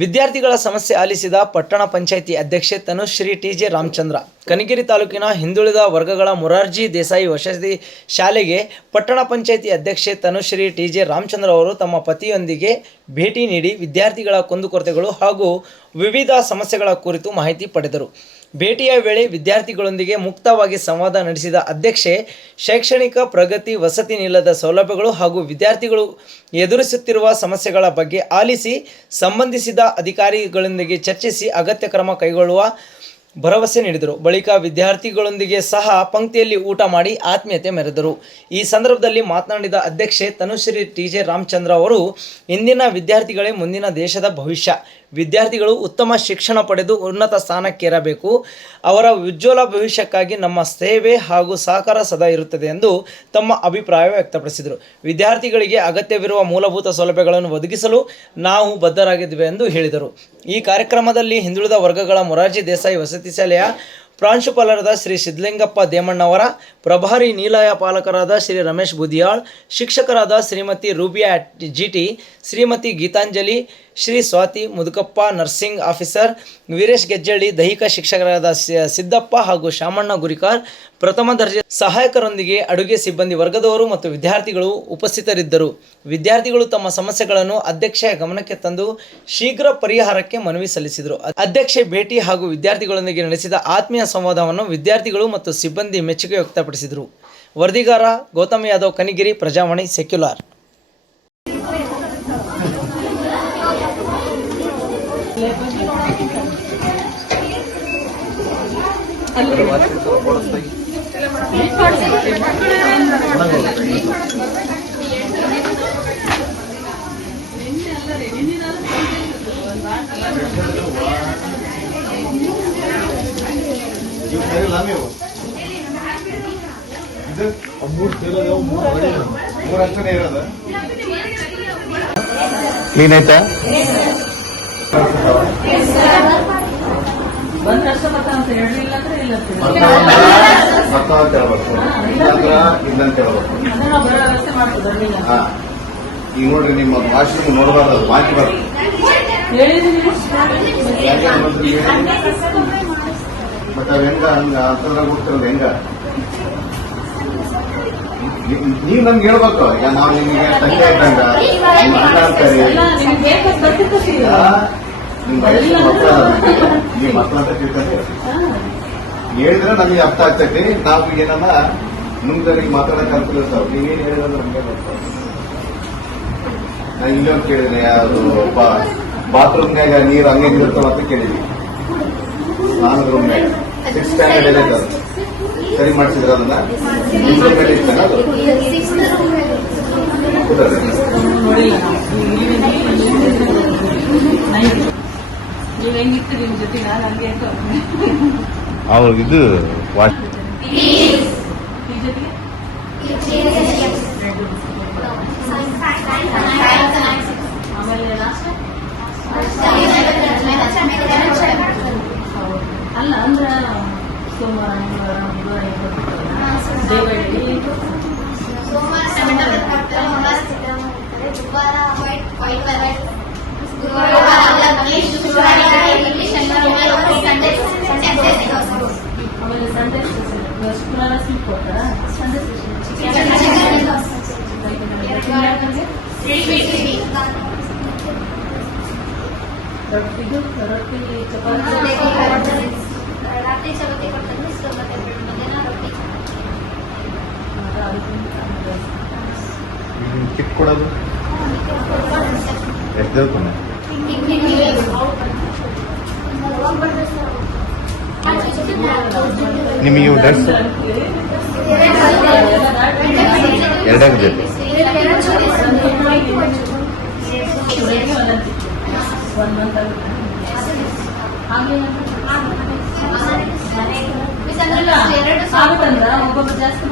ವಿದ್ಯಾರ್ಥಿಗಳ ಸಮಸ್ಯೆ ಆಲಿಸಿದ ಪಟ್ಟಣ ಪಂಚಾಯಿತಿ ಅಧ್ಯಕ್ಷೆ ತನುಶ್ರೀ ಟಿ.ಜೆ. ರಾಮಚಂದ್ರ. ಕನಗಿರಿ ತಾಲೂಕಿನ ಹಿಂದುಳಿದ ವರ್ಗಗಳ ಮೊರಾರ್ಜಿ ದೇಸಾಯಿ ವಸತಿ ಶಾಲೆಗೆ ಪಟ್ಟಣ ಪಂಚಾಯಿತಿ ಅಧ್ಯಕ್ಷೆ ತನುಶ್ರೀ ಟಿ.ಜೆ. ರಾಮಚಂದ್ರ ಅವರು ತಮ್ಮ ಪತಿಯೊಂದಿಗೆ ಭೇಟಿ ನೀಡಿ ವಿದ್ಯಾರ್ಥಿಗಳ ಕುಂದುಕೊರತೆಗಳು ಹಾಗೂ ವಿವಿಧ ಸಮಸ್ಯೆಗಳ ಕುರಿತು ಮಾಹಿತಿ ಪಡೆದರು. ಭೇಟಿಯ ವೇಳೆ ವಿದ್ಯಾರ್ಥಿಗಳೊಂದಿಗೆ ಮುಕ್ತವಾಗಿ ಸಂವಾದ ನಡೆಸಿದ ಅಧ್ಯಕ್ಷೆ ಶೈಕ್ಷಣಿಕ ಪ್ರಗತಿ, ವಸತಿ ನಿಲಯದ ಸೌಲಭ್ಯಗಳು ಹಾಗೂ ವಿದ್ಯಾರ್ಥಿಗಳು ಎದುರಿಸುತ್ತಿರುವ ಸಮಸ್ಯೆಗಳ ಬಗ್ಗೆ ಆಲಿಸಿ ಸಂಬಂಧಿಸಿದ ಅಧಿಕಾರಿಗಳೊಂದಿಗೆ ಚರ್ಚಿಸಿ ಅಗತ್ಯ ಕ್ರಮ ಕೈಗೊಳ್ಳುವ ಭರವಸೆ ನೀಡಿದರು. ಬಳಿಕ ವಿದ್ಯಾರ್ಥಿಗಳೊಂದಿಗೆ ಸಹ ಪಂಕ್ತಿಯಲ್ಲಿ ಊಟ ಮಾಡಿ ಆತ್ಮೀಯತೆ ಮೆರೆದರು. ಈ ಸಂದರ್ಭದಲ್ಲಿ ಮಾತನಾಡಿದ ಅಧ್ಯಕ್ಷೆ ತನುಶ್ರೀ ಟಿ.ಜೆ. ರಾಮಚಂದ್ರ ಅವರು, ಇಂದಿನ ವಿದ್ಯಾರ್ಥಿಗಳೇ ಮುಂದಿನ ದೇಶದ ಭವಿಷ್ಯ. ವಿದ್ಯಾರ್ಥಿಗಳು ಉತ್ತಮ ಶಿಕ್ಷಣ ಪಡೆದು ಉನ್ನತ ಸ್ಥಾನಕ್ಕೇರಬೇಕು. ಅವರ ಉಜ್ವಲ ಭವಿಷ್ಯಕ್ಕಾಗಿ ನಮ್ಮ ಸೇವೆ ಹಾಗೂ ಸಹಕಾರ ಸದಾ ಇರುತ್ತದೆ ಎಂದು ತಮ್ಮ ಅಭಿಪ್ರಾಯ ವ್ಯಕ್ತಪಡಿಸಿದರು. ವಿದ್ಯಾರ್ಥಿಗಳಿಗೆ ಅಗತ್ಯವಿರುವ ಮೂಲಭೂತ ಸೌಲಭ್ಯಗಳನ್ನು ಒದಗಿಸಲು ನಾವು ಬದ್ಧರಾಗಿದ್ದೇವೆ ಎಂದು ಹೇಳಿದರು. ಈ ಕಾರ್ಯಕ್ರಮದಲ್ಲಿ ಹಿಂದುಳಿದ ವರ್ಗಗಳ ಮೊರಾರ್ಜಿ ದೇಸಾಯಿ ವಸತಿ ಶಾಲೆಯ ಪ್ರಾಂಶುಪಾಲರಾದ ಶ್ರೀ ಸಿದ್ಧಲಿಂಗಪ್ಪ ದೇಮಣ್ಣವರ, ಪ್ರಭಾರಿ ನಿಲಯ ಪಾಲಕರಾದ ಶ್ರೀ ರಮೇಶ್ ಬುದಿಯಾಳ್, ಶಿಕ್ಷಕರಾದ ಶ್ರೀಮತಿ ರೂಬಿಯಾ ಜಿಟಿ, ಶ್ರೀಮತಿ ಗೀತಾಂಜಲಿ, ಶ್ರೀ ಸ್ವಾತಿ ಮುದುಕಪ್ಪ, ನರ್ಸಿಂಗ್ ಆಫೀಸರ್ ವೀರೇಶ್ ಗೆಜ್ಜಳ್ಳಿ, ದೈಹಿಕ ಶಿಕ್ಷಕರಾದ ಸಿದ್ದಪ್ಪ ಹಾಗೂ ಶಾಮಣ್ಣ ಗುರಿಕಾರ್, ಪ್ರಥಮ ದರ್ಜೆ ಸಹಾಯಕರೊಂದಿಗೆ ಅಡುಗೆ ಸಿಬ್ಬಂದಿ ವರ್ಗದವರು ಮತ್ತು ವಿದ್ಯಾರ್ಥಿಗಳು ಉಪಸ್ಥಿತರಿದ್ದರು. ವಿದ್ಯಾರ್ಥಿಗಳು ತಮ್ಮ ಸಮಸ್ಯೆಗಳನ್ನು ಅಧ್ಯಕ್ಷೆಯ ಗಮನಕ್ಕೆ ತಂದು ಶೀಘ್ರ ಪರಿಹಾರಕ್ಕೆ ಮನವಿ ಸಲ್ಲಿಸಿದರು. ಅಧ್ಯಕ್ಷೆ ಭೇಟಿ ಹಾಗೂ ವಿದ್ಯಾರ್ಥಿಗಳೊಂದಿಗೆ ನಡೆಸಿದ ಆತ್ಮೀಯ ಸಂವಾದವನ್ನು ವಿದ್ಯಾರ್ಥಿಗಳು ಮತ್ತು ಸಿಬ್ಬಂದಿ ಮೆಚ್ಚುಗೆ ವ್ಯಕ್ತಪಡಿಸಿದರು. ವರದಿಗಾರ ಗೌತಮ್ ಯಾದವ್, ಕನಗಿರಿ, ಪ್ರಜಾವಾಣಿ ಸೆಕ್ಯುಲರ್. ಕ್ಲೀನ್ ಆಯ್ತಾ? ಈಗ ನೋಡ್ರಿ, ನಿಮ್ಮ ಭಾಷಣ ನೋಡಬಾರ್ದು, ಹಾಕಿಬಾರ್ದು. ಬಟ್ ಅವ್ ಹೆಂಗ ಹಂಗ ಅಂತಂದಾಗ ಹೋಗ್ತಿರೋದು ಹೆಂಗ? ನೀವ್ ನಮ್ಗೆ ಹೇಳ್ಬೇಕು. ಈಗ ನಾವು ನಿಮಗೆ ತಂದೆ ಇದ್ದಂಗ ನಿಮ್ಮ ಅಣ್ಣ ಅಂತಾರೆ, ನಿಮ್ ವಯಸ್ಸಿನ ನೀವ್ ಮಕ್ಕಳು ಅಂತ ತಿಳ್ಕೊಂಡ್ರೆ ಹೇಳಿದ್ರೆ ನಮಗೆ ಅರ್ಥ ಆಗ್ತೈತಿ. ನಾವು ಏನನ್ನ ನಿಮ್ದರಿಗೆ ಮಾತಾಡಕ್ ಕಲ್ತಿರ್ತಾವ. ನೀವೇನ್ ಹೇಳಿದ್ರೆ ನಮ್ಗೆ ಗೊತ್ತಾಗ. ನಾನು ಇಲ್ಲೊಂದು ಕೇಳಿದ್ರೆ, ಅದು ಬಾತ್ರೂಮ್ನಾಗ ನೀರು ಹಂಗೆ ಇರ್ತಾವ ಅಂತ ಕೇಳಿದ್ವಿ. ಸ್ನಾನದ ರೂಮ್ನಾಗ 6th ಸ್ಟ್ಯಾಂಡರ್ಡ್ ಎಲ್ಲ ಇದ್ದಾರೆ. ಸರಿ ಮಾಡಿಸಿದ್ರ ಅದನ್ನ? ಇಂಪ್ರೂವ್ಮೆಂಟ್ ಇರ್ತಾನೆ ಅದು. ಅವ್ರಿಗೆ ಇದು ಅಲ್ಲ ಅಂದ್ರ ಸೋಮವಾರ ಆಮೇಲೆ ಸಂಡೇ ಶುಕ್ರವಾರ ಸ್ವೀಟ್ ಕೊಡ್ತಾರ. ಸಂಡೇ ರೊಟ್ಟಿ ಚಪಾತಿ ರಾತ್ರಿ ಚಪಾತಿ ಕೊಡ್ತಾರೆ, ಮಧ್ಯಾಹ್ನ ರೊಟ್ಟಿ. ಕಿಟ್ ಕೊಡೋದು ಎಷ್ಟು ಹೇಳ್ತಾನೆ? ನಿಮಗೆ ಇವು ಡ್ರೆಸ್ ಎರಡಾಗ ಬೇಕು. ಆಗುತ್ತಂದ್ರ ಒಬ್ಬೊಬ್ಬರು ಜಾಸ್ತಿ